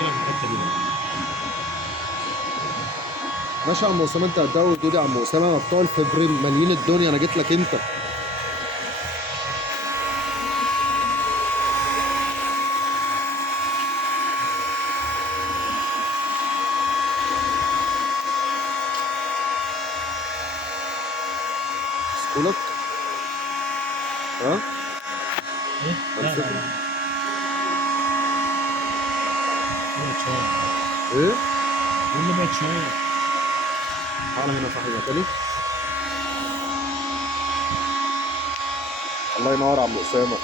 المشكله في الحته دي. ماشي يا عم اسامه، انت هتدوي دودي يا عم اسامه، بتوع الفبرين مالين الدنيا، انا جيت لك انت. اسكولك. ها؟ ايه؟ لا لا منسوب. لا. ابعد شويه. ايه؟ قول له ابعد شويه. تعالى هنا صاحبي مكاني. الله ينور يا عم اسامه.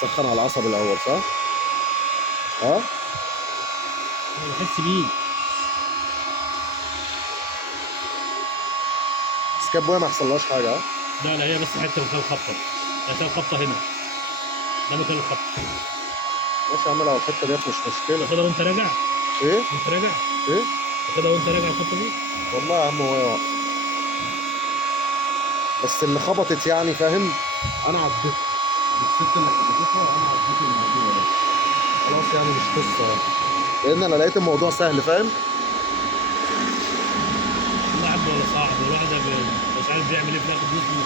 سخن على العصب الاول صح؟ ها؟ انا بحس بيه. سكاب بويا ما يحصلهاش حاجه ها؟ لا لا، هي بس حته مكان الخبطه. هي مكان الخبطه هنا. ده مكان الخبطه. ماشي يا عم، لو الحته ديت مش مشكله. تاخدها وانت راجع. ايه؟ وانت راجع. ايه؟ تاخدها وانت راجع الخطه دي. والله يا عم هو واقف. بس اللي خبطت يعني فاهم، انا عديت الست اللي خبطتها، انا عديت الموضوع ده خلاص يعني، مش قصه يعني. لان انا لقيت الموضوع سهل فاهم. والله عبد ولا صعب، الواحد مش عارف بيعمل ايه في الاخر، جسمه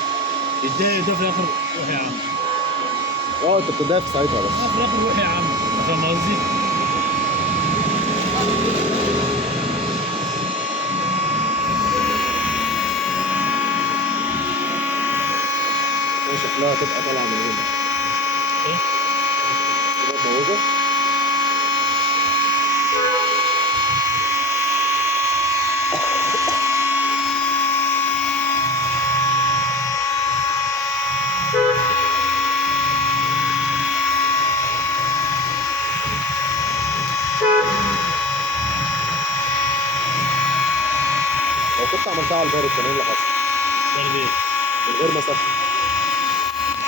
يتضايق ده في الاخر. روح يا عم. اه انت بتضايق في ساعتها بس. في الاخر روح يا عم. فاهم قصدي؟ هي شكلها تبقى طالعه من هنا. ايه؟ تبقى موجه. لو كنت عملتها على البارد كان ايه اللي حصل؟ بارد ايه؟ من غير ما اسخن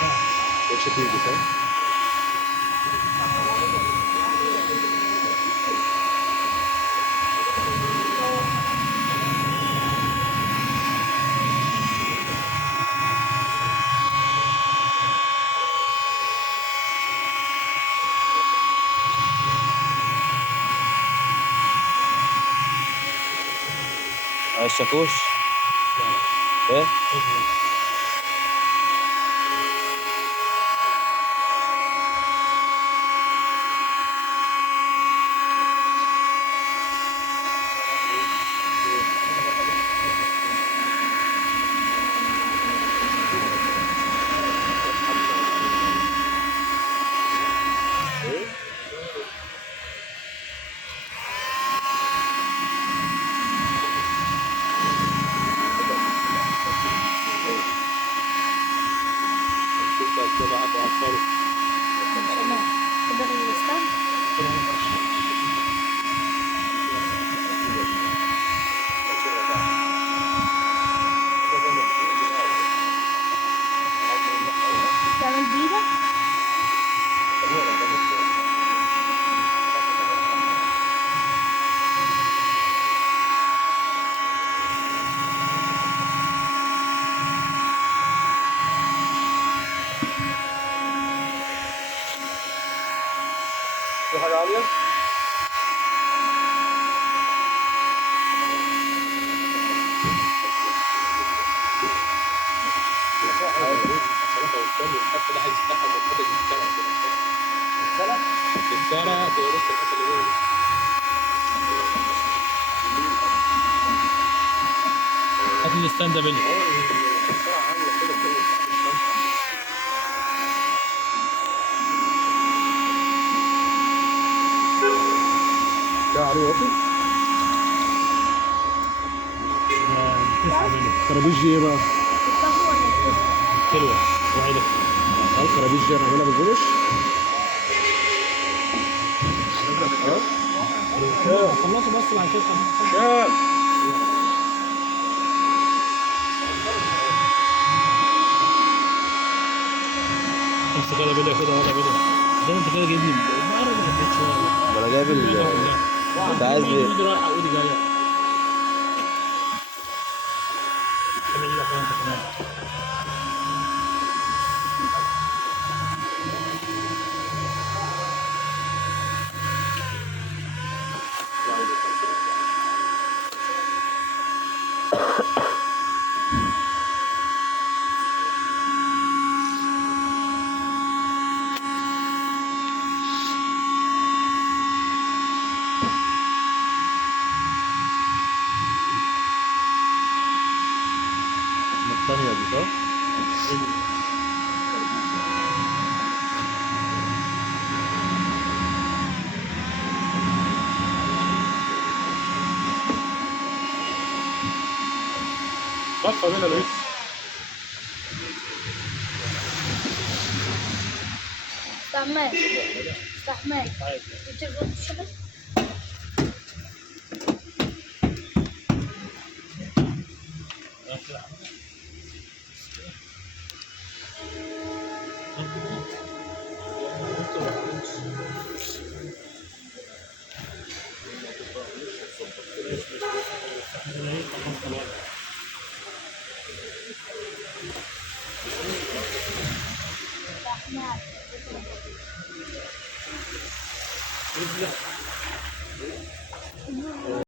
صعب. كانتش تيجي فاهم. الشاكوش. لا لا. ايه؟ اصبر. ايه؟ أنا تقدر الستاند. تعمل بإيدك. في حاجه عاليه؟ الحته دي عايز تفتحها وتحط الكسره كده. الكسره تورث الحته اللي جوه. هات لي الستاند ده بيلي. الكسره عامله كده بتورث الشمس. ده عليه واطي. ده 9 بيلي. كرابيش دي ايه بقى؟ الطهو ولا الكبد؟ حلوه. واحده. هل كرابيش دي هنعملها بالبولش؟ خلصوا بس بعد كده. شاب. امسك ولا بيلي، خدها ولا بيلي. زي ما انت كده جايبني بقرب ما حطيتش ولا. ما انا جايب لا. انت عايز ايه؟ ودي رايحه ودي جايه. تعمل لك انت كمان. الثانية دي صح؟ لفه بينا لويس. استحمال استحمال تقدر تشتغل. استحمال